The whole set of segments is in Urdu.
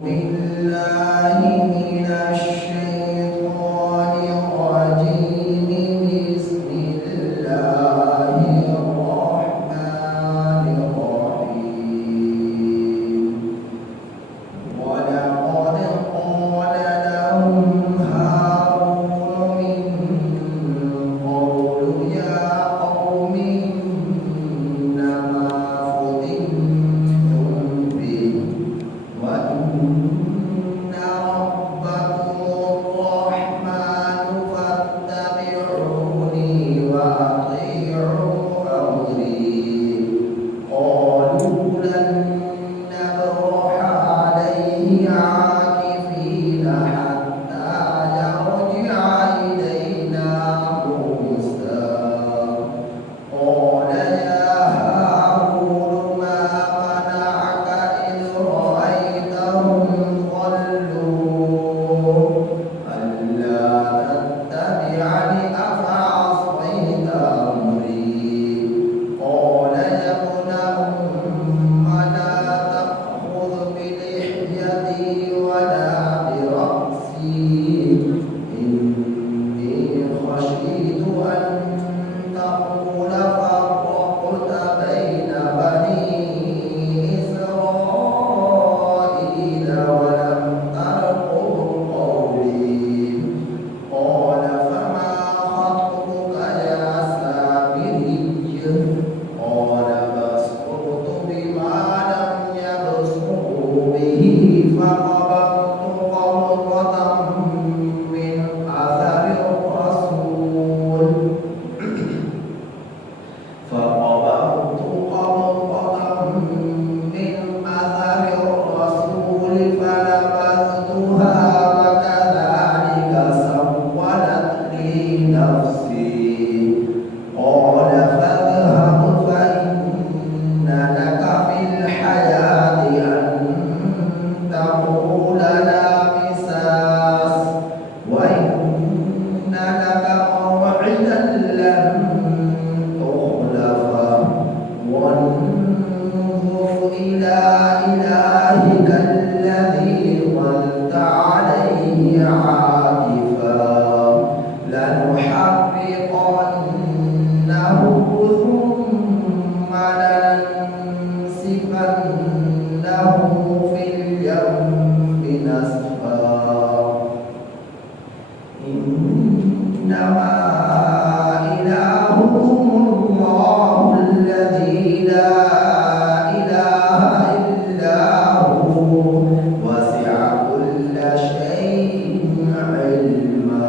بالله من الشيطان الرجيم. بسم الله الرحمن الرحيم. ولقد قال لهم هارون من قبل يا قوم إنما فتنتم به وإن ربكم الرحمن فاتبعوني وأطيعوا أمري. قالوا لن نبرح عليه عاكفين حتى يرجع إلينا موسى. قال يا هارون ما منعك إذ رأيتهم ضلوا ألا تتبعني أفعصيت أمري. قال يا ابن أم لا تأخذ بلحيتي ولا برأسي إني خشيت أن تقول فرقت بين بني إسرائيل ولم ترقب قولي. قال فما خطبك يا سامري؟ قال بصرت بما لم يبصروا به فقبضت قبضة من أثر الرسول فقبضت قبضة من أثر الرسول فنبذتها وكذلك سولت لي نفسي. قال فاذهب فإن لك في الحياة أن تقول لا مساس وإن لك موعدا لن تخلفه وانظر إلى إلهك الذي ظلت عليه عاكفا لنحرقنه ثم لننسفنه في اليم نسفا. إنما إلهكم الله الذي لا إله إلا هو وسع كل شيء علما.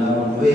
90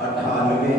98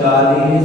40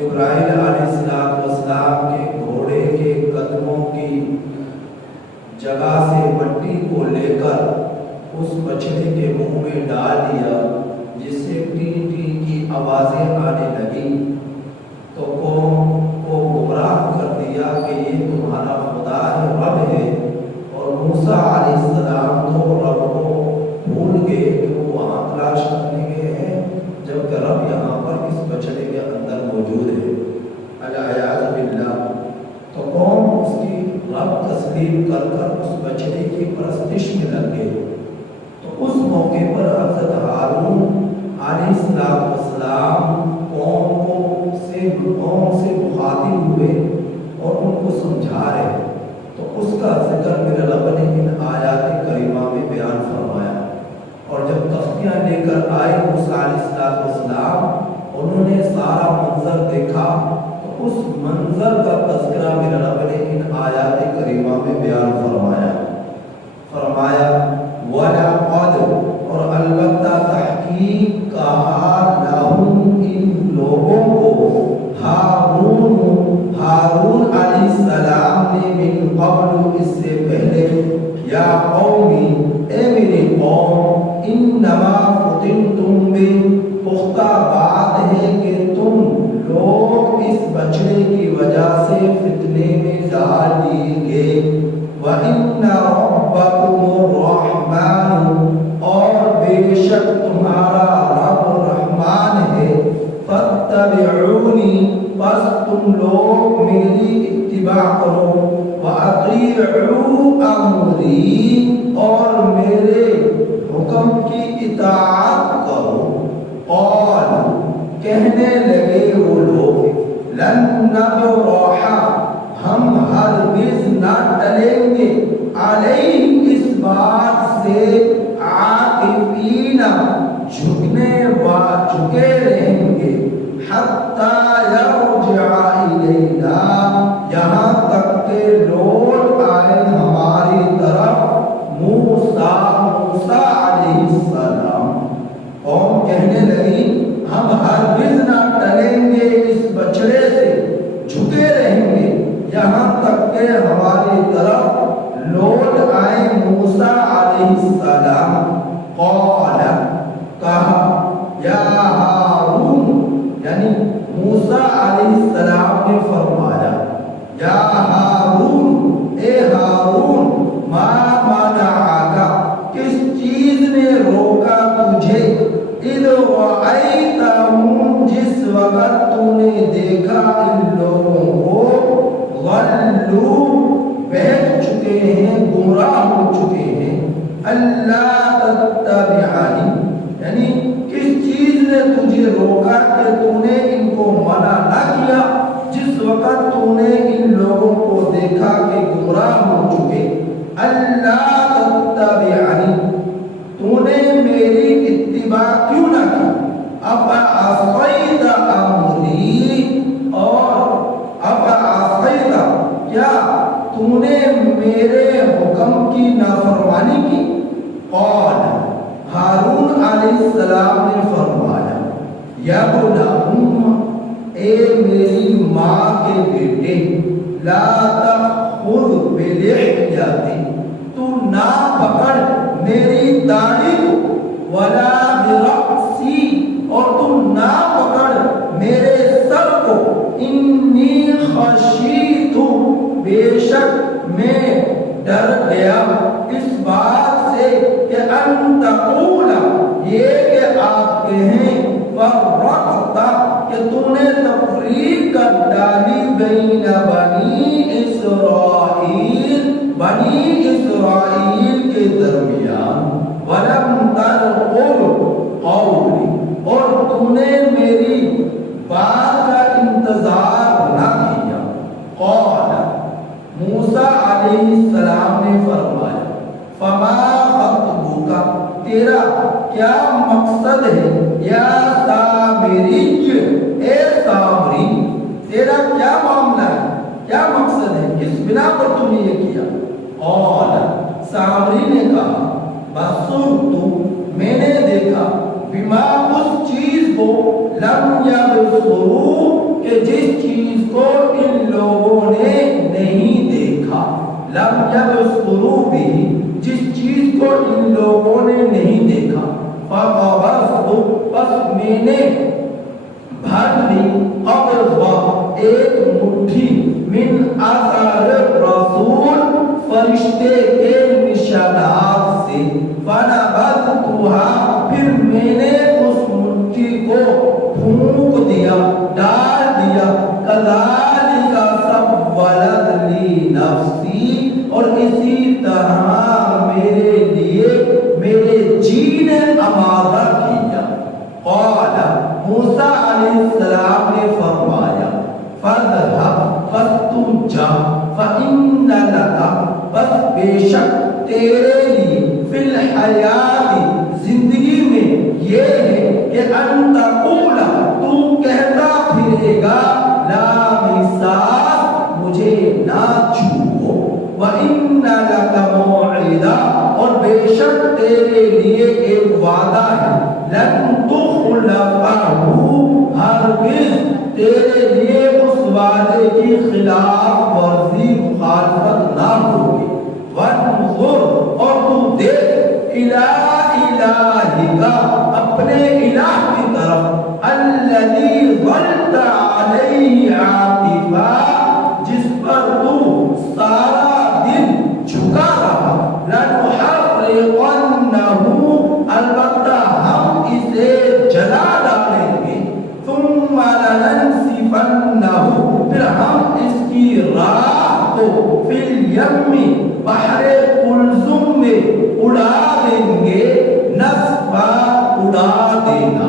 جبرائیل علیہ السلام کے گھوڑے کے قدموں کی جگہ سے مٹی کو لے کر اس بچڑے کے منہ میں ڈال دیا، جس سے ٹی ٹی کی آوازیں آنے لگیں، تو قوم کو گمراہ کر دیا کہ یہ تمہارا خدا ہے، رب ہے۔ اور موسیٰ علیہ السلام تو رب کو بھول گئے کہ وہ وہاں تلاش کرنے گئے ہیں، جبکہ رب یہاں پر اس بچڑے کے اندر موجود ہے، العیاذ باللہ۔ تو قوم اس کی رب تسلیم کر کر اس بچڑے کی پرستش میں لگ گئے۔ تو اس موقع پر حضرت ہارون علیہ السلام قوم سے مخاطب ہوئے اور ان کو سمجھا رہے، تو اس کا ذکر میرے رب نے ان آیات کریمہ میں بیان فرمایا۔ اور جب تختیاں لے کر آئے موسیٰ علیہ السلام، انہوں نے سارا منظر دیکھا، تو اس منظر کا تذکرہ میرے رب نے ان آیات کریمہ میں بیان فرمایا۔ وَلَقَدْ، اور البتہ تحقیق کہا، لَهُمْ، ان لوگوں کو، ہارون علیہ السلام نے، من قبل، اس سے پہلے، یا قومی، اے میری قوم، انما فتنتم بہ، پختہ بات ہے کہ تم لوگ اس بچڑے کی وجہ سے فتنے میں ڈال دیے گئے۔ وَإِنَّ رَبَّكُمُ الرَّحْمَنُ، اور بے شک تمہارا رب رحمان ہے۔ فَاتَّبِعُونِي، بس تم لوگ میری اتباع کرو۔ وَأَطِيعُوا أَمْرِي، اور میرے حکم کی اطاعت کرو۔ قال، کہنے لگے وہ لوگ، لن نبرح، ہم ہرگز نہ ٹلیں گے، علیہ، اس بات سے، عاکفین، جھکے رہیں گے، حتی یرجع الینا، یہاں تک کہ لوٹ آئے ہماری طرف موسیٰ علیہ السلام۔ قوم کہنے لگی، ہم ہرگز نہ ٹلیں گے اس بچڑے سے، جھکے رہیں گے یہاں تک کہ ہماری طرف لوٹ آئے موسیٰ علیہ السلام۔ قال، کہا، یا ہارون، یعنی موسیٰ علیہ السلام نے فرمایا، یا ہارون، اے ہارون، ما منعک، کس چیز نے روکا تجھے، اذ رأیتہم، جس وقت تو نے دیکھا ان لوگوں کو، ضلوا، بہک چکے ہیں، گمراہ ہو چکے ہیں، اللہ تتبعنی، یعنی کس چیز نے تجھے روکا کہ تو نے ان کو منع نہ کیا، جس وقت تو نے ان لوگوں کو دیکھا کہ گمراہ ہو چکے، اللہ تتبعنی، تو نے میری اتباع کیوں نہ کی، افعصیت امری، اور افعصیت، کیا تو نے میرے حکم کی نافرمانی کی۔ قال، ہارون علیہ السلام نے فرمایا، یا ابن ام، اے میری ماں کے بیٹے، لا تأخذ بلحیتی، تو نہ پکڑ میری داڑھی کو، ولا برأسی، اور تم نہ پکڑ میرے سر کو، انی خشیت، بے شک میں ڈر گیا اس بات سے کہ ان تقول، یہ کہ آپ کہیں، فرقت، کہ تم نے تفریق کر ڈالی، بین بنی اسرائیل، بنی اسرائیل کے درمیان، ولم ترقب قولی، اور تم نے میری بات کا انتظار نہ کیا۔ قال، موسیٰ علیہ السلام نے فرمایا، فما خطبک، تیرا کیا مقصد ہے، یا سامری، اے سامری، تیرا کیا معاملہ ہے، کیا مقصد ہے، کس بنا پر تم نے یہ کیا۔ قال، سامری نے کہا، بصرت، میں نے دیکھا، بما، اس چیز کو لم یبصروا کہ جس چیز کو ان لوگوں نے نہیں دیکھا، لم یبصروا بھی جس چیز کو ان لوگوں نے نہیں دیکھا، فقبضت پس میں نے بھر لی قبضہ ایک مٹھی من اثر رسول فرشتے کے نشانات سے، فنبذتها پھر میں نے اس مٹھی کو پھونک دیا، ڈال دیا، کذالک سولت لی نفسی اور اسی طرح میرے لیے میرے جی نے آمادہ کیا۔ قال موسیٰ علیہ السلام نے فرمایا فاذهب پس تم جا، فإن لك پس بے شک تیرے لیے فی الحیات زندگی میں یہ ہے کہ ان تقول تو کہتا پھرے گا لا مساس مجھے نہ چھو، وإن لك موعدا اور بے شک تیرے لیے ایک وعدہ ہے، لن تخلفہ ہرگز تیرے لیے اس وعدے کی خلاف ورزی مخالفت نہ ہوگی، وانظر اور تو دیکھ الی الہک اپنے الہ کی طرف، الذی ظلت علیہ عاکفا جس پر تو سارا دن جھکا رہا، لنحرقنہ البتہ ہم اسے جلا ڈالیں گے، ثم لننسفنہ پھر ہم اس کی راہ کو فی الیم بحر قلزم میں اڑا دیں گے، نسفا اڑا دینا،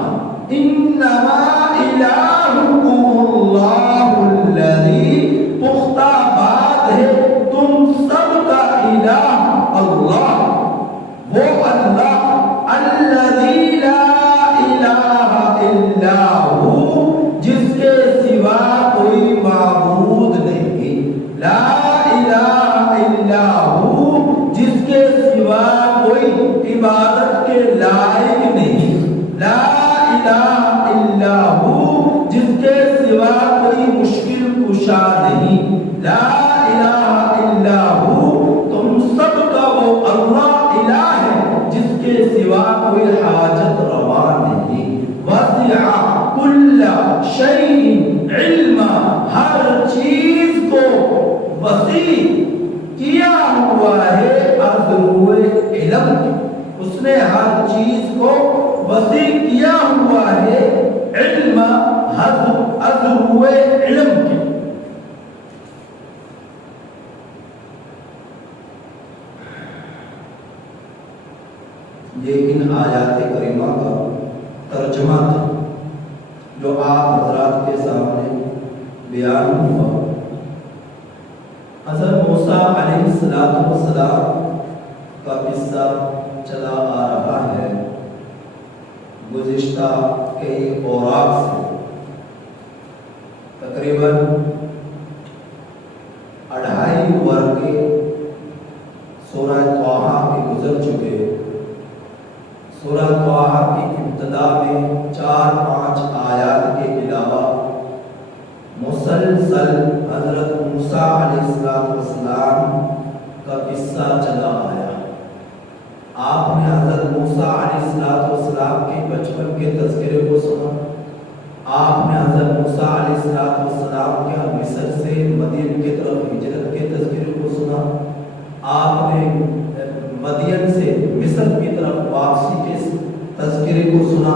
انما الہکم اللہ الذی پختہ بات ہے تم سب کا الہ اللہ، وہ اللہ الذی لا الہ الا ہو جس کے سوا کوئی معبود نہیں، لا الہ الا ہو جس کے سوا کوئی عبادت کے لائق نہیں، لا الہ الا ہو جس کے سوا کوئی مشکل کشا نہیں، لا الہ الا ہو تم سب کا وہ اللہ الہ ہے جس کے سوا کوئی حاجت روا نہیں، وسع کل شیء علما ہر چیز کو وسیع کیا ہوا ہے عزو علم، اس نے ہر چیز کو وسیع کیا ہوا ہے علم عزو علم کے۔ یہ ان آیات کریمہ کا ترجمہ تھا جو آپ حضرات کے سامنے بیان ہوا۔ حضرت موسیٰ علیہ السلام کا قصہ چلا آ رہا ہے گزشتہ کئی اوراق سے، تقریباً 2.5 ورقے سورہ طٰہٰ کے گزر چکے۔ سورہ طٰہٰ کی ابتدا میں 4-5 آیات کے علاوہ مسلسل حضرت موسیٰ علیہ السلام کا قصہ چلا آیا۔ آپ نے حضرت موسیٰ علیہ السلام کے بچپن کے تذکرے کو سنا، آپ نے حضرت موسیٰ علیہ السلام کے مصر سے مدین کی طرف ہجرت کے تذکرے کو سنا، آپ نے مدین سے مصر کی طرف واپسی کے تذکرے کو سنا،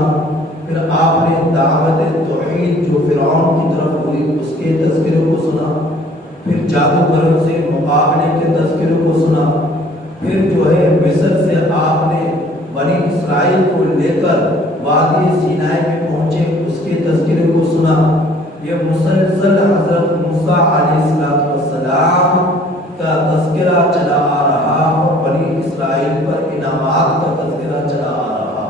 پھر آپ نے دعوت توحید جو فرعون کی طرف ہوئی اس کے تذکرے کو سنا، پھر جادوگروں سے مقابلے کے تذکرے کو سنا، پھر جو ہے مصر سے آپ نے بنی اسرائیل کو لے کر وادی سینائے میں پہنچے اس کے تذکرے کو سنا۔ یہ مسلسل حضرت موسیٰ علیہ السلام کا تذکرہ چلا آ رہا اور بنی اسرائیل پر انعامات کا تذکرہ چلا آ رہا۔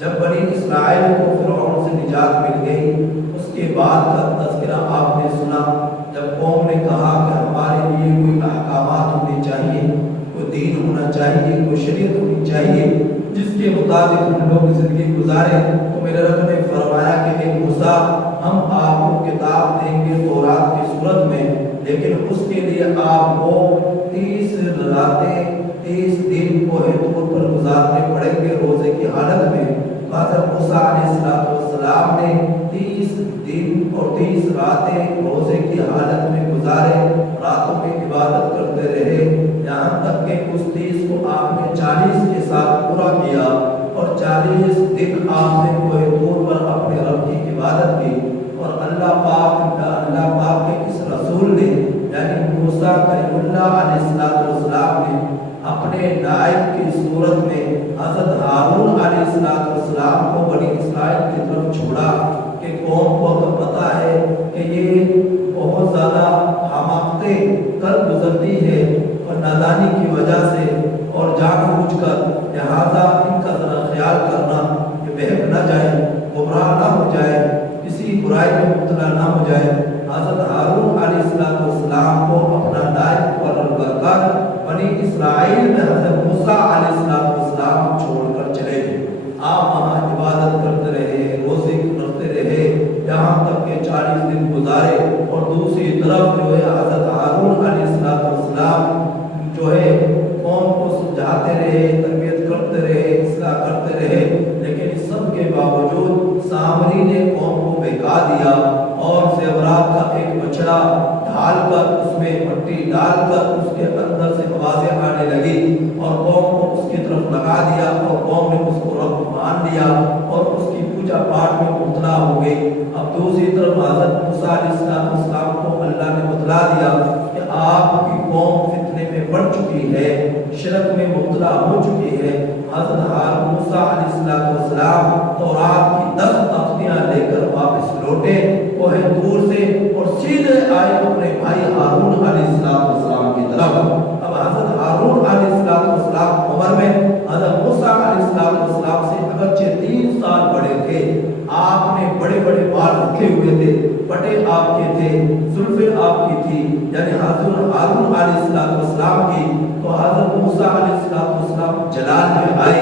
جب بنی اسرائیل کو فرعون سے نجات مل گئی اس کے بعد کا تذکرہ آپ نے سنا، جب قوم نے کہا کہ ہمارے لیے کوئی احکامات ہونے چاہیے، کوئی دین ہونا چاہیے، کوئی شریعت ہونی چاہیے جس کے مطابق ہم لوگ زندگی گزاریں، تو میرے رب نے فرمایا آپ کو 30 راتیں 30 دن کوہ طور پر گزارنے پڑیں گے روزے کی حالت میں۔ حضرت موسیٰ علیہ السلام نے 30 دن اور 30 راتیں روزے کی حالت میں گزارے، راتوں میں عبادت کرتے رہے، یہاں تک کہ اس 30 کو آپ نے 40 کے ساتھ پورا کیا، اور 40 دن آپ نے کوہ طور پر اپنے رب کی عبادت کی۔ اور اللہ پاک کے اس رسول نے یعنی موسیٰ کلیم اللہ علیہ السلام نے اپنے نائب کی صورت میں حضرت ہارون علیہ السلام کو بنی اسرائیل کی طرف چھوڑا کہ قوم کو تو پتہ ہے کہ یہ بہت زیادہ حماقتیں کر گزرتی ہے اور نادانی کی وجہ سے اور جان بوجھ کر، لہذا ان کا ذرا خیال کرنا کہ بہک نہ جائے، گمراہ نہ ہو جائے، کسی برائی میں مبتلا نہ ہو جائے۔ حضرت ہارون علیہ السلام کو اپنا نائب مقرر کر بنی اسرائیل میں حضرت موسیٰ علیہ السلام چھوڑ کر چلے گئے۔ آپ وہاں عبادت کرتے رہے، روزے رکھتے رہے، یہاں تک کہ 40 دن گزارے، اور دوسری طرف جو ہے حضرت ہارون علیہ السلام جو ہے قوم کو سمجھاتے رہے، تربیت کرتے رہے، اصلاح کرتے رہے، لیکن اس سب کے باوجود سامری نے قوم کو بہکا دیا اور زیورات کا ایک بچڑا ڈھال کر اس میں مٹی ڈال کر اس کے اندر سے آوازیں آنے لگی اور قوم کو اس کی طرف لگا دیا، اور قوم نے اس کو رب مان لیا اور اس کی پوجا پاٹ میں مبتلا ہو گئی۔ اب دوسری طرف حضرت موسیٰ علیہ السلام کو اللہ نے بتلا دیا کہ آپ کی قوم فتنے میں پڑ چکی ہے، شرک میں مبتلا ہو چکی ہے۔ حضرت موسیٰ علیہ السلام تورات کی 10 تختیاں لے کر واپس لوٹے کوہ طور سے اور سیدھے آئے اپنے بھائی ہارون علیہ السلام کی طرف۔ اب حضرت ہارون علیہ السلام عمر میں حضرت موسیٰ علیہ السلام سے اگرچہ 3 سال بڑے تھے، آپ نے بڑے بڑے بال رکھے ہوئے تھے، پٹے آپ کے تھے، زلفیں آپ کی تھی، یعنی حضرت ہارون علیہ السلام کی، تو حضرت موسیٰ علیہ السلام جلال میں آئے،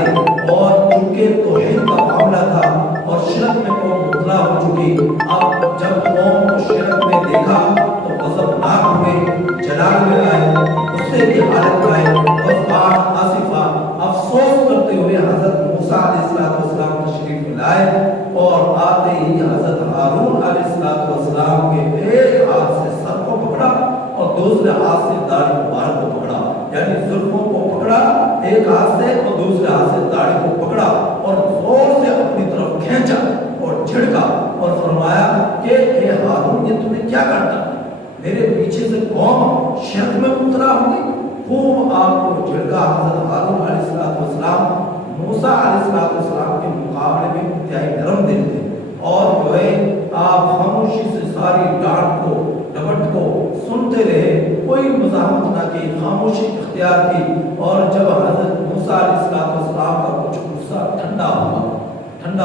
اور چونکہ توحید کا معاملہ تھا اور شرک میں قوم مبتلا ہو چکی، اب جب قوم کو شرک میں دیکھا تو غضبناک ہوئے، جلال میں آئے، غصے کی حالت میں آئے، غضبان آصفہ افسوس کرتے ہوئے حضرت موسیٰ علیہ السلام تشریف لائے، اور آتے ہی حضرت ہارون علیہ السلام کے ایک ہاتھ سے سر کو پکڑا اور دوسرے ہاتھ سے داڑھی مبارک کو پکڑا، یعنی زلفوں کو پکڑا ایک ہاتھ سے اور دوسرے ہاتھ سے داڑھی کو پکڑا اور زور سے اپنی طرف کھینچا اور جھڑکا اور فرمایا کہ اے ہارون، یہ تمہیں کیا کرتا ہے؟ میرے پیچھے سے قوم شرک میں مبتلا ہو گئی۔ خوب آپ کو جھڑکا۔ حضرت ہارون علیہ السلام موسیٰ علیہ السلام کے مقابلے میں انتہائی نرم دل تھے، اور جو ہے آپ خاموشی سے ساری ڈانٹ کو ڈپٹ کو سنتے رہے، کوئی مزاحمت نہ کی، خاموشی اختیار کی، اور جب حضرت موسیٰ علیہ السلام کا کچھ غصہ ٹھنڈا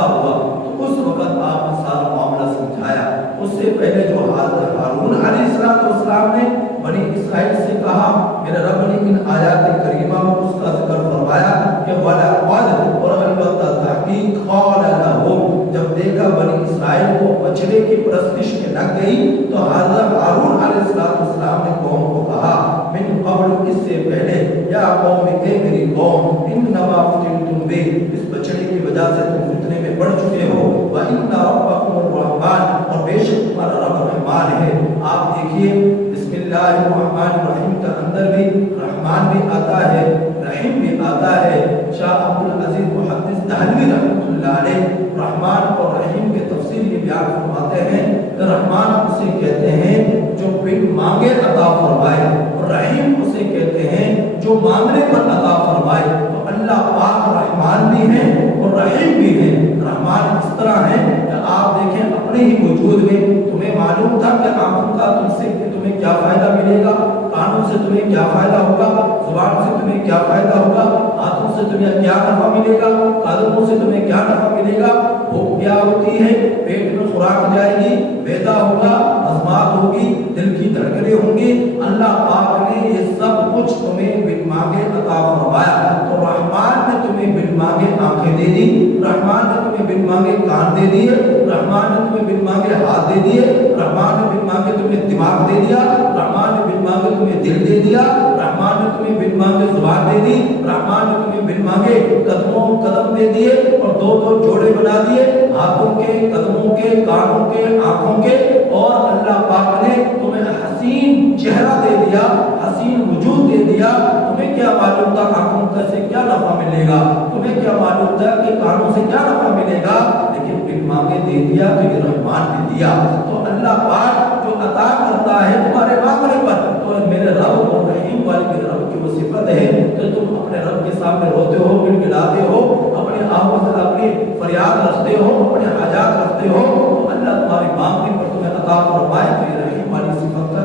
ہوا تو اس وقت آپ نے سارا معاملہ سمجھایا۔ اس سے پہلے جو حضرت ہارون علیہ السلام نے بنی اسرائیل سے کہا، میرے رب نے ان آیات کریمہ میں اس کا ذکر فرمایا کہ وَلَقَدْ، اور البتہ تحقیق، قَالَ لَهُمْ، جب دیکھا بنی اسرائیل کو بچڑے کی پرستش میں لگ گئی تو حضرت ہارون علیہ السلام نے قوم کو کہا، من قبل، اس سے پہلے، یا قوم، اے میری قوم، انما فتنتم بہ، اس بچڑے کی وجہ سے تم فتنے میں پڑ چکے ہو، وَإِنَّ رَبَّكُمُ الرَّحْمَنُ، اور بے شک تمہارا رب رحمان ہے۔ آپ دیکھیے بسم اللہ الرحمن الرحیم کے اندر بھی رحمان بھی آتا ہے، رحیم بھی آتا ہے۔ شاہ عبدالعزیز محدث دہلوی رحمۃ اللہ علیہ رحمان اور رحیم کے تفسیر یہ بیان فرماتے ہیں کہ رحمان اسے کہتے ہیں جو بن مانگے عطا فرمائے، اور رحیم اسے کہتے ہیں جو مانگنے پر عطا فرمائے۔ تو اللہ پاک رحمان بھی ہے اور رحیم بھی ہے۔ رحمان اس طرح ہے کہ آپ دیکھیں اپنے ہی وجود میں تمہیں معلوم تھا کہ آنکھوں کا تم سے تمہیں کیا فائدہ ملے گا، کانوں سے تمہیں کیا فائدہ ہوگا، زبان سے تمہیں کیا فائدہ ہوگا، ہاتھوں سے تمہیں کیا نفع ملے گا، قدموں سے تمہیں کیا نفع ملے گا۔ بھوک کیا ہوتی ہے؟ پیٹ میں خوراک جائے گی، پیدا ہوگا، ہضمات ہوگی، دل کی دھڑکنیں ہوں گی۔ اللہ پاک نے یہ سب کچھ تمہیں بن مانگے عطا فرمایا۔ تو رحمان نے تمہیں بن مانگے آنکھیں دے دی، رحمان نے تمہیں بن مانگے کان دے دیے، رحمان نے تمہیں بن مانگے ہاتھ دے دیے، رحمان نے بن مانگے تمہیں دماغ دے دیا، رحمان نے بن مانگے تمہیں دل دے دیا، رحمان نے تمہیں بن مانگے زبان دے دی، رحمان نے تمہیں بن مانگے قدم دے دیے اور دو دو جوڑے بنا دیے، ہاتھوں کے، قدموں کے، کانوں کے، آنکھوں کے، اور اللہ پاک نے تمہیں حسین چہرہ دے دیا، حسین وجود دے دیا۔ تمہیں کیا معلوم تھا آنکھوں کا سے کیا نفع ملے گا، تمہیں کیا معلوم تھا کہ کانوں سے کیا نفع ملے گا، لیکن بن مانگے دے دیا تو یہ رحمان نے دیا۔ تو اللہ پاک جو عطا کرتا ہے تمہارے مانگنے پر، تو میرے رب اور رحیم والے میرے رب کی وہ صفت ہے کہ تم اپنے رب کے سامنے روتے ہو، گڑگڑاتے ہو، اپنے آواز اپنی فریاد رکھتے ہو، اپنے حاجات رکھتے ہو، تو اللہ تمہاری مانگنے پر تمہیں عطا فرمائے۔ تو یہ رحیم والی صفت کا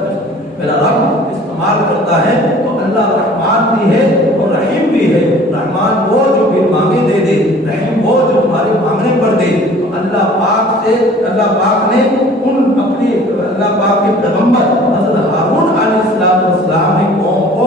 میرا رب استعمال کرتا ہے، تو اللہ رحمان بھی ہے اور رحیم بھی ہے۔ رحمان وہ جو بن مانگے دے دے، رحیم وہ جو تمہارے مانگنے پر دے۔ تو اللہ پاک سے اللہ پاک نے اللہ پاک کے پیغمبر حضرت ہارون علیہ السلام نے قوم کو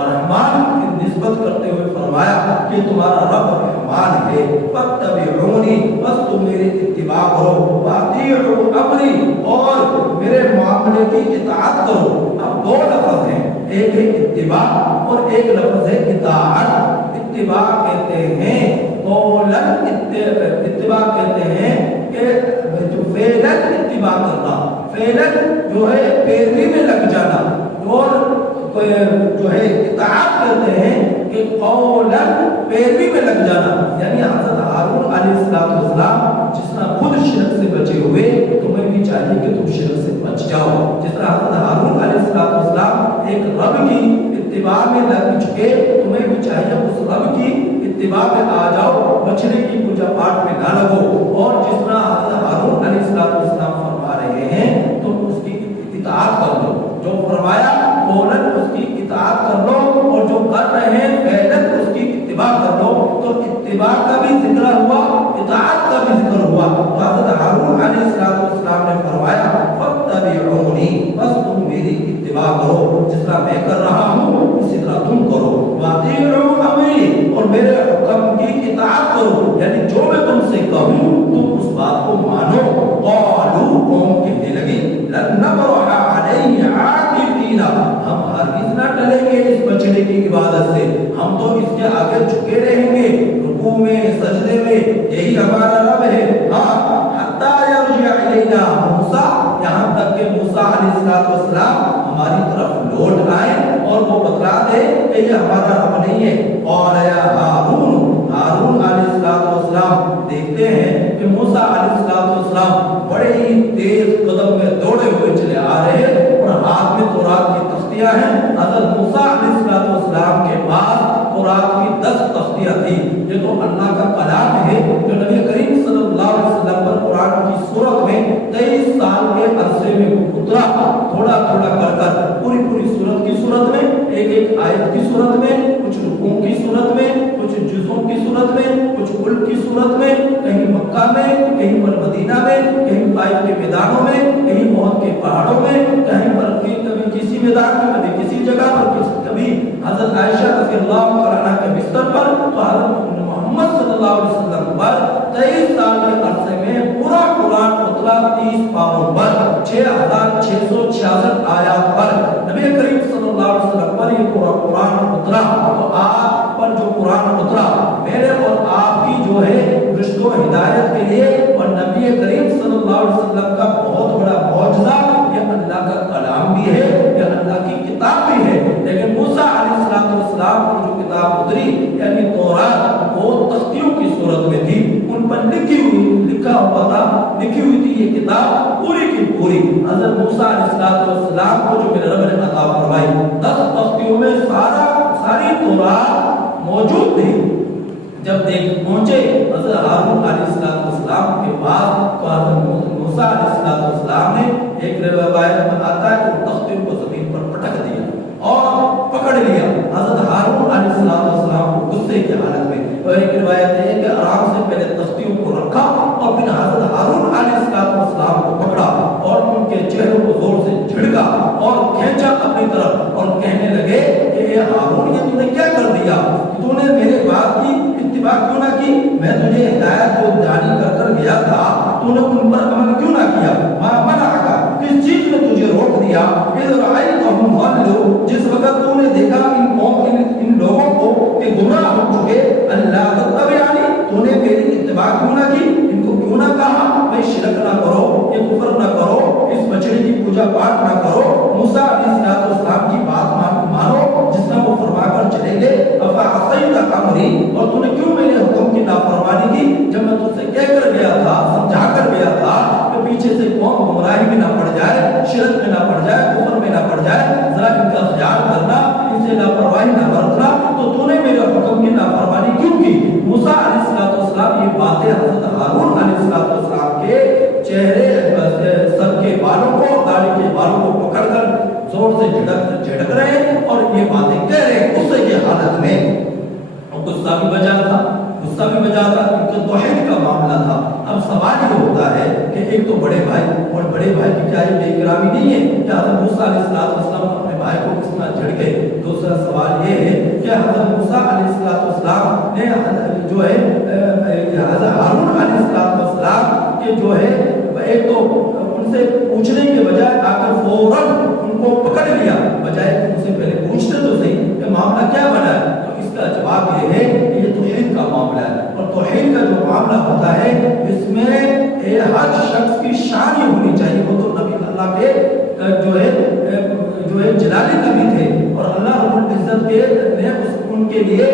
رحمان کی نسبت کرتے ہوئے فرمایا کہ تمہارا رب رحمان ہے، فاتبعونی، بس تم میرے اتباع کرو، واطیعوا امری، اور میرے معاملے کی اطاعت کرو۔ اب دو لفظ ہیں، ایک ہے اتباع اور ایک لفظ ہے اطاعت۔ اتباع کہتے ہیں قولاً، اتباع کہتے ہیں کہ جو فعلاً اتباع کرنا، فعلاً جو ہے پیروی میں لگ جانا، اور جو ہے اطاعت کہتے ہیں کہ قولاً پیروی میں لگ جانا۔ یعنی حضرت ہارون علیہ السلام جس طرح خود شرک سے بچے ہوئے، تمہیں بھی چاہیے کہ تم شرک سے بچ جاؤ۔ جس طرح حضرت ہارون علیہ السلام ایک رب کی اتباع میں لگ چکے، تمہیں بھی چاہیے اس رب کی اتباع میں آ جاؤ، بچنے کی پوجا پاٹ میں نہ لگو۔ اور جس طرح حضرت ہارون علیہ السلام فرما رہے ہیں تم اس کی اطاعت کر لو، جو فرمایا قولاً اس کی اطاعت کر لو، اور جو کر رہے ہیں فعلاً اس کی اتباع کر لو۔ تو اتباع کا بھی ذکر ہوا، اطاعت کا بھی ذکر ہوا۔ تو حضرت ہارون علیہ السلام نے فرمایا فاتبعونی، بس تم میری اتباع کرو، جس طرح میں کر رہا ہوں اسی طرح تم کرو، واطیعوا امری، اور میرے حکم کی اطاعت کرو، یعنی جو میں تم سے کہوں تم اس بات کو مانو۔ قالوا، قوم کہنے لگی، لن نبرح علیہ عاکفین، ہم ہرگز نہ ٹلیں گے اس بچڑے کی عبادت سے، ہم تو اس کے آگے جھکے رہیں گے، رکوع میں، سجدے میں، یہی ہمارا رب ہے۔ ہاں، حتی یرجع الینا موسیٰ، یہاں تک کہ موسیٰ علیہ السلام ہماری طرف لوٹ آئیں اور وہ بتلا دے کہ یہ ہمارا رب نہیں ہے۔ قال یا ہارون، ہارون علیہ السلام دیکھتے ہیں کہ موسیٰ علیہ السلام بڑے ہی تیز قدم میں دوڑے ہوئے چلے آ رہے ہیں، اور ہاتھ میں تورات کی تختیاں ہیں۔ حضرت موسیٰ علیہ السلام کے پاس تورات کی 10 تختیاں تھی۔ یہ تو اللہ کا کلام ہے جو نبی کریم صلی اللہ علیہ وسلم پر قرآن کی صورت میں 23 سال کے عرصے میں اترا، تھوڑا تھوڑا کر کر پوری صورت کی صورت میں، ایک آیت کی صورت میں، کچھ رکوع کی صورت میں، کچھ جزوں کی صورت میں، کچھ کل کی صورت میں، کہیں مکہ میں، کہیں پر مدینہ میں، کہیں طائف کے میدانوں میں، کہیں احد کے پہاڑوں میں، کہیں پر کبھی کسی میدان میں، کبھی کسی جگہ پر، کبھی حضرت عائشہ رضی اللہ عنہا کے بستر پر، تو حضرت محمد صلی اللہ علیہ وسلم پر 23 سال کے عرصے میں پورا قرآن اترا 30 پاروں پر، 6666 آیات پر، نبی کریم صلی اللہ علیہ وسلم پر یہ پورا قرآن اترا۔ تو آپ پر جو قرآن اترا میرے اور آپ کی جو ہے رشد و ہدایت کے لیے، اور نبی کریم صلی اللہ علیہ وسلم کا بہت بڑا معجزہ، یہ اللہ کا کلام بھی ہے، یہ اللہ کی کتاب بھی ہے۔ لیکن موسیٰ علیہ السلام کی جو کتاب اتری یعنی تورات، وہ تختیوں کی صورت میں تھی، ان پر لکھا ہوا تھا، لکھی ہوئی تھی یہ کتاب پوری کی پوری۔ حضرت موسیٰ علیہ السلام کو جو میرے رب نے عطا فرمائی 10 تختیوں میں ساری تورات موجود تھی۔ جب پہنچے حضرت ہارون علیہ السلام کے پاس، تو حضرت موسیٰ علیہ السلام نے، ایک روایت میں آتا ہے کہ تختیوں کو زمین پر پٹک دیا اور پکڑ لیا حضرت ہارون علیہ السلام کو غصے کی حالت میں، اور ایک روایت ہے کہ آرام سے پہلے تختیوں کو رکھا اور پھر حضرت ہارون علیہ السلام کو پکڑا اور ان کے چہروں کو زور سے جھڑکا اور کھینچا اپنی طرف، اور کہنے لگے کہ اے ہارون، یہ تو نے کیا کر دیا، تو نے میرے بات کی اتباع کیوں نہ کی، میں تجھے ہدایت کو جاری کر گیا تھا، تو نے ان پر عمل کیوں نہ کیا، ما منعک، کس چیز نے تجھے روک دیا، اذ رأیتہم ضلوا، کہ گمراہ ہو چکے اللہ تتبعنی تو نے میری اتباع کیوں نہ کی ان کو کیوں نہ کہا بھائی شرک نہ کرو یہ کفر نہ کرو اس بچڑے کی پوجا پاٹ نہ کرو موسیٰ علیہ السلام کی بات مانو جس طرح وہ فرما کر چلے گئے افعصیت امری اور تو نے کیوں میرے حکم کی نافرمانی کی جب میں تجھ سے کہہ کر گیا تھا سمجھا کر گیا تھا کہ پیچھے سے قوم گمراہی میں نہ پڑ جائے شرک میں نہ پڑ جائے کفر میں نہ پڑ جائے ذرا ان کا خیال کرنا ان سے لاپرواہی نہ برتنا تو نے میرے حکم کی نافرمانی کیوں کی موسیٰ علیہ السلام یہ باتیں حضرت ہارون علیہ السلام کے چہرے سر کے بالوں کو داڑھی کے بالوں کو پکڑ کر زور سے جھڑک رہے ہیں اور یہ باتیں کہہ رہے ہیں اس سے یہ حالت میں غصہ بھی بجا تھا کیونکہ توحید کا معاملہ تھا اب سوال یہ ہوتا ہے کہ ایک تو بڑے بھائی اور بڑے بھائی کی کیا یہ بے احترامی نہیں ہے کہ حضرت موسیٰ علیہ السلام اپنے بھائی کو کس طرح جھڑکے دوسرا سوال یہ ہے کہ حضرت موسیٰ علیہ السلام نے جو ہے حضرت ہارون علیہ السلام کے جو ہے ایک تو ان سے پوچھنے کے بجائے آ کر فوراً ان کو پکڑ لیا بجائے ان سے پہلے پوچھتے تو صحیح کہ معاملہ کیا بنا ہے تو اس کا جواب یہ ہے کہ یہ توحید کا معاملہ ہے اور توحید کا جو معاملہ ہوتا ہے اس میں ہر شخص کی شان ہی ہونی چاہیے وہ تو نبی اللہ کے جو ہے جلالی نبی تھے اور اللہ رب العزت کے نے ان کے لیے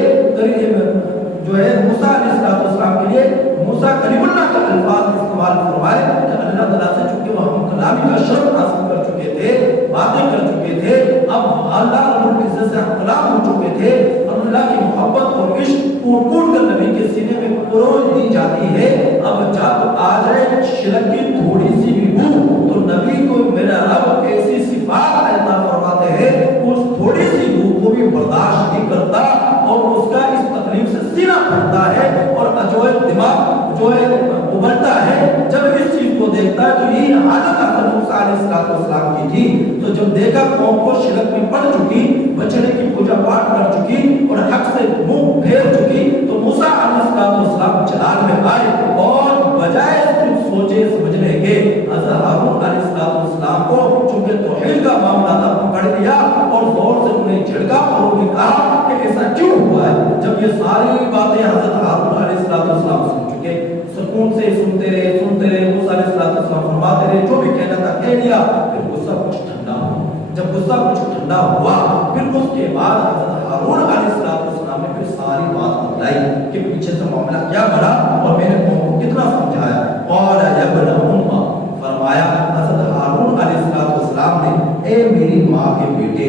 جو ہے موسیٰ علیہ السلام کے لیے موسیٰ کلیم اللہ کا الفاظ استعمال فرمائے کہ اللہ تعالیٰ سے چونکہ وہ ہم کلامی کا شرف حاصل کر چکے تھے باتیں کر چکے تھے اب اللہ رب العزت سے ہم کلام ہو چکے تھے اور اللہ کی محبت اور عشق کوٹ کوٹ کر نبی کے سینے میں پروج دی جاتی ہے اب جب آ جائے شرک کی تھوڑی سی بھی بو تو نبی کو میرا رب ایسی صفات عطا فرماتے ہیں اس تھوڑی سی بو کو بھی برداشت نہیں کرتا اور اس کا اس تکلیف سے سینہ پھٹتا ہے اور جو ہے دماغ جو ہے ابلتا ہے جب اس چیز کو دیکھتا ہے تو یہی حالت حضرت موسیٰ علیہ السلام کی تھی تو جب دیکھا قوم کو شرک میں پڑ چکی بچڑے کی پوجا پاٹ کر چکی اور حق سے منہ پھیر چکی تو موسیٰ علیہ السلام جلال میں آئے اور بجائے سوچے سمجھنے کے حضرت ہارون علیہ السلام کو چونکہ توحید کا معاملہ تھا پکڑ لیا اور زور سے انہیں جھڑکا اور انہیں کہا کہ ایسا کیوں ہوا ہے جب یہ ساری باتیں حضرت ہارون علیہ السلام سن چکے سکون سے سنتے رہے موسیٰ علیہ السلام فرماتے رہے جو بھی کہنا تھا کہہ لیا پھر غصہ کچھ ٹھنڈا ہوا جب غصہ کچھ ٹھنڈا ہوا پھر اس کے بعد حضرت ہارون علیہ السلام نے پھر ساری بات بتلائی کہ پیچھے سے معاملہ کیا بڑھا اور میں نے قوم کو کتنا سمجھایا قال یا ابن امہ فرمایا حضرت ہارون علیہ السلام نے اے میری ماں کے بیٹے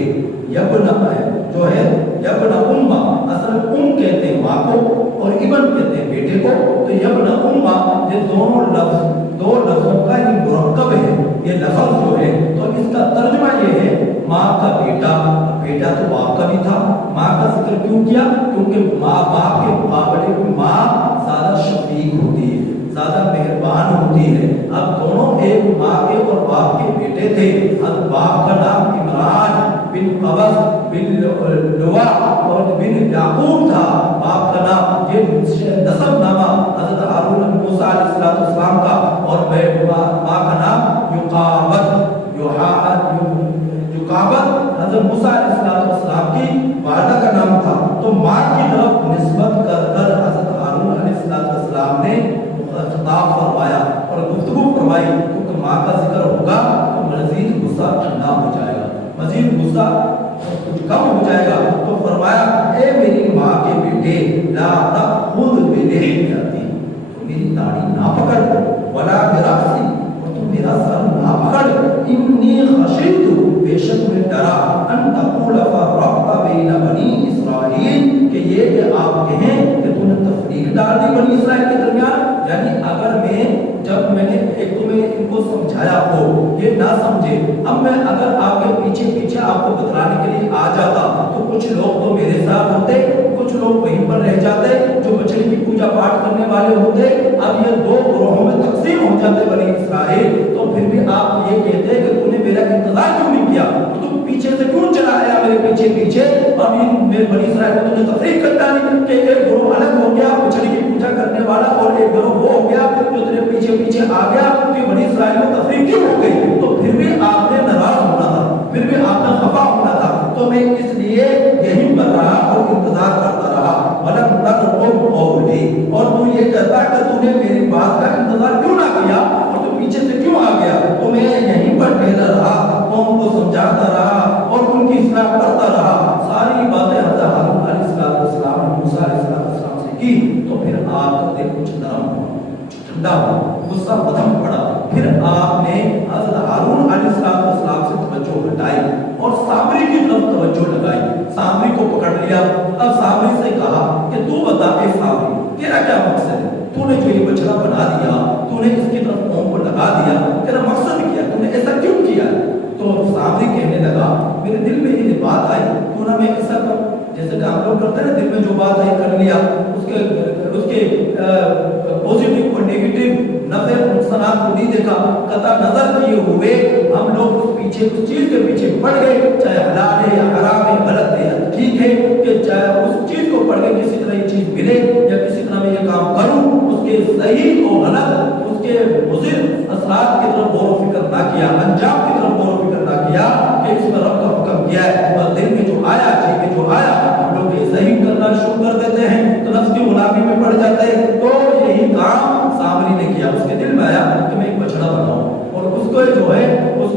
یبن جو ہے یبن امہ اصل کہتے ہیں ماں کو اور ابن کہتے ہیں بیٹے کو تو یبن امہ یہ دو لفظوں کا یہ مرکب ہے یہ لفظ جو ہے تو اس کا ترجمہ یہ ہے ماں کا بیٹا تو باپ کا بھی تھا ماں کا ذکر کیوں کیا کیونکہ ماں باپ کے مقابلے میں ماں زیادہ شفیق ہوتی ہے زیادہ مہربان ہوتی ہے اب دونوں ایک ماں کے اور باپ کے بیٹے تھے اب باپ کا نام عمران بن قبس بن لوا اور بن یعقوب تھا باپ کا نام یہ نسب نامہ حضرت ہارون موسیٰ علیہ السلام کا اور ماں کا نام یقابت حضرت موسیٰ علیہ السلام کی والدہ کا نام تھا تو ماں کی طرف نسبت کر حضرت ہارون علیہ السلام نے خطاب فرمایا اور گفتگو فرمائی کیونکہ ماں کا ذکر ہوگا تو مزید غصہ ٹھنڈا ہو جائے گا مزید غصہ کچھ کم ہو جائے گا تو فرمایا اے میری ماں کے بیٹے لا تأخذ بلحیتی تو میری داڑھی نہ پکڑ ولا برأسی اور تو میرا سر نہ پکڑ انی خشیت بے شک میں ڈرا ان تقول فرقت بین بنی اسرائیل کہ یہ کہ آپ کہیں کہ تو نے تفریق ڈال دی بنی اسرائیل کے درمیان یعنی اگر میں جب میں نے ایک تو میں ان کو سمجھایا ہو یہ نہ سمجھے اب میں اگر آپ کے پیچھے آپ کو بتلانے کے لیے آ جاتا تو کچھ لوگ تو میرے ساتھ ہوتے کچھ لوگ وہیں پر رہ جاتے جو بچڑی کی پوجا پاٹ کرنے والے ہوتے اب یہ دو گروہوں میں تقسیم ہو جاتے بنی اسرائیل تو پھر بھی آپ یہ کہتے کہ تو نے میرا انتظار کیوں نہیں کیا تو پیچھے سے کیوں چلا آیا میرے پیچھے اب میرے بنی اسرائیل کو تجھے تفریق کرتا نہیں کہ ایک گروہ الگ ہو گیا بچڑی کی پوجا کرنے والا اور ایک گروہ وہ ہو گیا جو تیرے پیچھے آ گیا کہ بنی اسرائیل میں تفریق کیوں ہو گئی تو پھر بھی آپ نے ناراض ہونا تھا پھر بھی آپ نے خفا ہونا تھا تو میں اس لیے یہی کر رہا اور انتظار کرتا رہا اور تو یہ کہتا ہے کہ تو نے میری بات کا انتظار کیوں نہ کیا اور تو پیچھے سے کیوں آ گیا؟ تو میں یہیں پر ٹھہرا رہا، قوم کو سمجھاتا رہا اور ان کی اصلاح کرتا رہا۔ ساری باتیں حضرت ہارون علیہ السلام نے موسیٰ علیہ السلام سے کی تو پھر آپ کا دل کچھ نرم ہوا، ٹھنڈا ہوا، غصہ ختم پڑا۔ پھر آپ نے حضرت ہارون علیہ السلام سے توجہ ہٹائی اور سامری کی طرف توجہ لگائی، سامری کو پکڑ لیا۔ اب سامری سے کہا کہ تو بتا اے سامری تیرا کیا مقصد ہے؟ تو نے جو یہ بچڑا بنا دیا، تو نے اس کی طرف قوم کو لگا دیا، تیرا مقصد کیا؟ تو نے ایسا کیوں کیا؟ تو سامری کہنے لگا میرے دل میں یہ بات آئی تو نہ میں ایسا کروں، جیسے کہ ہم لوگ کرتے ہیں، دل میں جو بات آئی کر لیا، اس کے پوزیٹیو اور نیگیٹو نفع نقصانات کو نہیں دیکھا، قطع نظر کیے ہوئے ہم لوگ اس چیز کے پیچھے پڑ گئے، چاہے حلال ہے یا حرام ہے، غلط ہے یا ٹھیک ہے، کہ چاہے اس چیز کو پڑھ کے کسی طرح یہ چیز ملے یا کسی طرح میں یہ کام کروں، اس کے صحیح اور غلط، اس کے مضر اثرات کی طرف غور و فکر نہ کیا، انجام کی طرف غور و فکر نہ کیا کہ اس میں رب کا حکم کیا ہے۔ اور دل میں جو آیا، جی میں جو آیا، ہم لوگ یہ صحیح کرنا شروع کر دیتے ہیں تو نفس کی غلامی میں پڑ جاتے ہیں۔ تو یہی کام سامری نے کیا، اس کے دل میں آیا کہ میں ایک بچڑا بناؤں اور اس کو جو ہے اس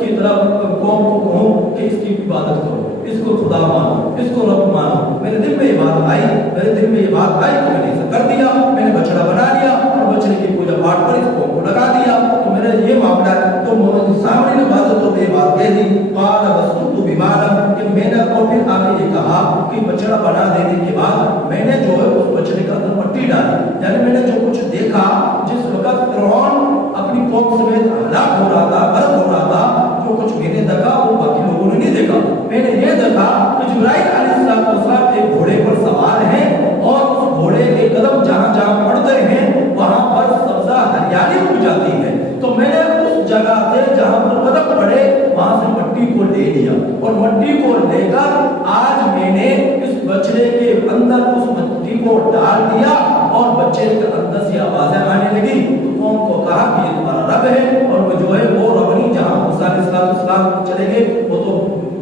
کی طرف قوم کو کہوں کہ اس کی عبادت کرو، اس کو خدا مانو، اس کو رب مانو۔ میرے دل میں یہ بات آئی، میرے دل میں یہ بات آئی تو میں نے ایسا کر دیا، میں نے بچڑا بنا لیا اور بچڑے کی پوجا پاٹ پر اس قوم کو لگا دیا۔ تو میرا یہ معاملہ ہے۔ تو محمد سامری نے بات تو یہ بات کہہ دی، قال وسطت بمالم، کہ میں نے اور پھر آگے یہ کہا کہ بچڑا بنا دینے کے بعد میں نے جو ہے اس بچڑے کا اندر مٹی ڈالی، یعنی میں نے جو کچھ دیکھا جس وقت فرعون اپنی قوم سمیت ہلاک ہو رہا تھا، غرق ہو رہا تھا، جو کچھ میں نے دیکھا وہ باقی لوگوں نے نہیں دیکھا۔ میں نے یہ دیکھا کہ جبرائیل علیہ السلام ایک گھوڑے پر سوار ہیں اور اس گھوڑے کے قدم جہاں جہاں پڑتے ہیں وہاں پر سبزہ ہریالی اگ جاتی ہے۔ تو میں نے اس جگہ سے جہاں پر قدم پڑے وہاں سے مٹی کو لے لیا اور مٹی کو لے کر آج میں نے اس بچڑے کے اندر اس مٹی کو ڈال دیا اور بچے کے اندر سے آوازیں آنے لگی۔ تو قوم کو کہا کہ یہ تمہارا رب ہے اور وہ جو ہے وہ رب نہیں، جہاں موسیٰ علیہ السلام چلے گئے وہ تو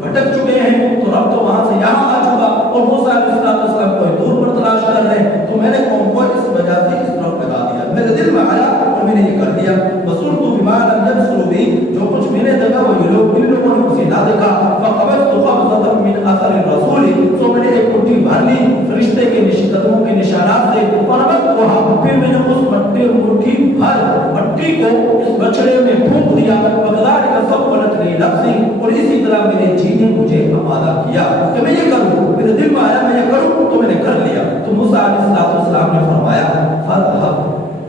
بھٹک چکے ہیں، تو رب تو وہاں سے یہاں آ چکا اور موسیٰ علیہ السلام کو دور پر تلاش کر رہے ہیں۔ تو میں نے قوم کو اس وجہ سے اس طرف لگا دیا، میرے دل میں آیا اور میں نے یہ کر دیا۔ وصرت بما لم يبصروا به، جو کچھ میں نے دیکھا وہ یہ لوگ ان لوگوں نے اسے نہ دیکھا۔ فقبضت قبضة من اثر الرسول، تو میں نے ایک مٹھی بھر لی فرشتے کے قدموں کے نشانات سے، ونبذتها، پھر میں نے اس مٹھی بھر مٹی کو اس بچڑے میں پھونک دیا۔ وكذلك سولت لي نفسي، اور اسی طرح میرے جی نے مجھے آمادہ کیا کہ میں یہ کروں، میرے دل میں آیا میں یہ کروں تو میں نے کر لیا۔ تو موسیٰ علیہ السلام نے فرمایا فاذهب،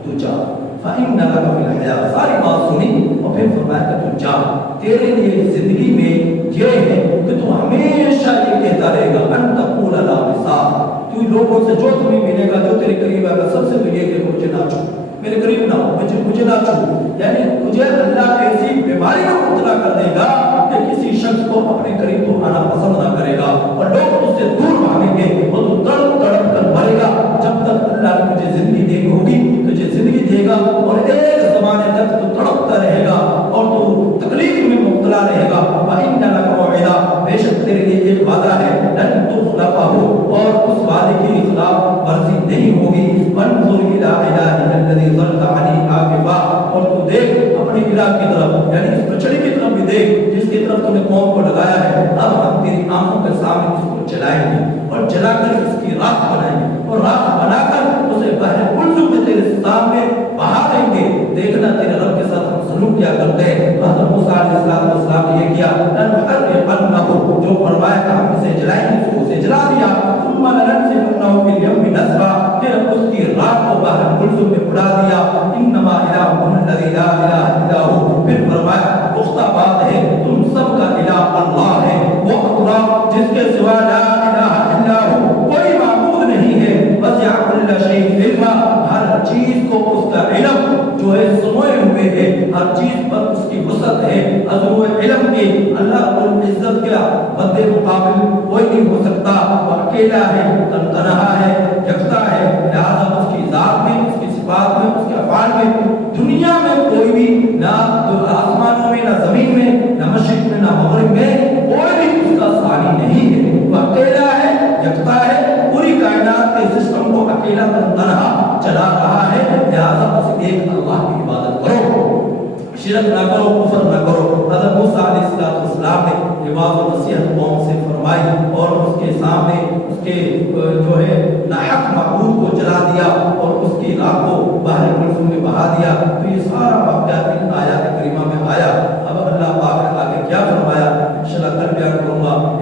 تو جا، فإن لك في الحياة، ساری بات سنی اور پھر فرمایا کہ تو جا، تیرے لیے زندگی میں یہ ہے کہ تو ہمیشہ یہ کہتا رہے گا ان تقول لا مساس، تو لوگوں سے جو تمہیں ملے گا، جو تیرے قریب آئے گا، سب سے تو یہ کہ مجھے نہ چھو، میرے قریب نہ ہو، مجھے نہ چھو، یعنی مجھے اللہ ایسی بیماری میں مبتلا کر دے گا کہ کسی شخص کو اپنے قریب تو آنا پسند نہ کرے گا اور لوگ اس سے دور بھاگیں گے، وہ تو تڑپ تڑپ کر مرے گا۔ جب تک اللہ نے مجھے زندگی دینی ہوگی تجھے زندگی دے گا اور ایک زمانے تک تو تڑپتا رہے گا اور تو تکلیف میں مبتلا رہے گا۔ وَإِنَّ لَكَ مَوْعِدًا، بے شک تیرے لیے ایک وعدہ ہے، لَن تُخْلَفَهُ، اور اس وعدے کی خلاف ورزی نہیں ہوگی۔ وَانظُرْ إِلَىٰ إِلَٰهِكَ الَّذِي ظَلْتَ عَلَيْهِ عَاكِفًا، اور تو دیکھ اپنے الہ کی طرف، یعنی اس بچڑے کی طرف بھی دیکھ جس کی طرف تو نے قوم کو لگایا ہے۔ اب ہم تیری آنکھوں کے سامنے اس کو جلائیں گے اور جلا کر اس کی راکھ بنائیں گے اور راکھ بنا کر اسے بحر قلزم میں تیرے سامنے بہا دیں گے، دیکھنا تیرے رب کے ساتھ ہم سلوک کیا کرتے ہیں۔ حضرت موسیٰ علیہ السلام نے یہ کیا، لَنُحَرِّقَنَّهُ، جو فرمایا کہ ہم اسے جلائیں گے، اس کو اسے جلا دیا۔ ثُمَّ لَنَنْزِعَنَّهُ فِي الْيَمِّ نَسْفًا، پھر اس کی راکھ کو بحر قلزم میں اڑا دیا۔ إِنَّمَا إِلَٰهُكُمُ الَّذِي لَا إِلَٰهَ إِلَّا هُوَ، پھر فرمایا پختہ بات ہے تم سب کا الہ اللہ ہے، وہ اللہ جس کے سوا لا الہ الا ہو، کوئی معبود نہیں ہے۔ وسع كل شيء علما، ہر چیز کو اس کا علم جو ہے سموئے ہوئے ہے، ہر چیز پر اس کی وسعت ہے، عظمت علم کے اللہ رب العزت کا بد مقابل کوئی نہیں ہو سکتا، وہ اکیلا ہے، تنہا ہے، یکتا ہے، لہذا اس کی ذات میں، اس کی صفات میں، اس کے افعال میں دنیا میں کوئی بھی، نہ آسمانوں میں، نہ زمین میں، نہ مشرق میں، نہ مغرب میں کوئی بھی اس کا ثانی نہیں ہے، وہ اکیلا ہے، یکتا ہے، پوری کائنات کے سسٹم کو اکیلا تنہا شرک نہ کرو، کفر نہ کرو۔ حضرت موسیٰ علیہ السلام نے یہ واضح نصیحت قوم سے فرمائی اور اس کے سامنے اس کے جو ہے ناحق معبود کو جلا دیا اور اس کی راہ کو بحر کلثوم میں بہا دیا۔ تو یہ سارا واقعہ ان آیات کریمہ میں آیا۔ اب اللہ پاک نے آگے کیا فرمایا انشاءاللہ کل بیان کروں گا۔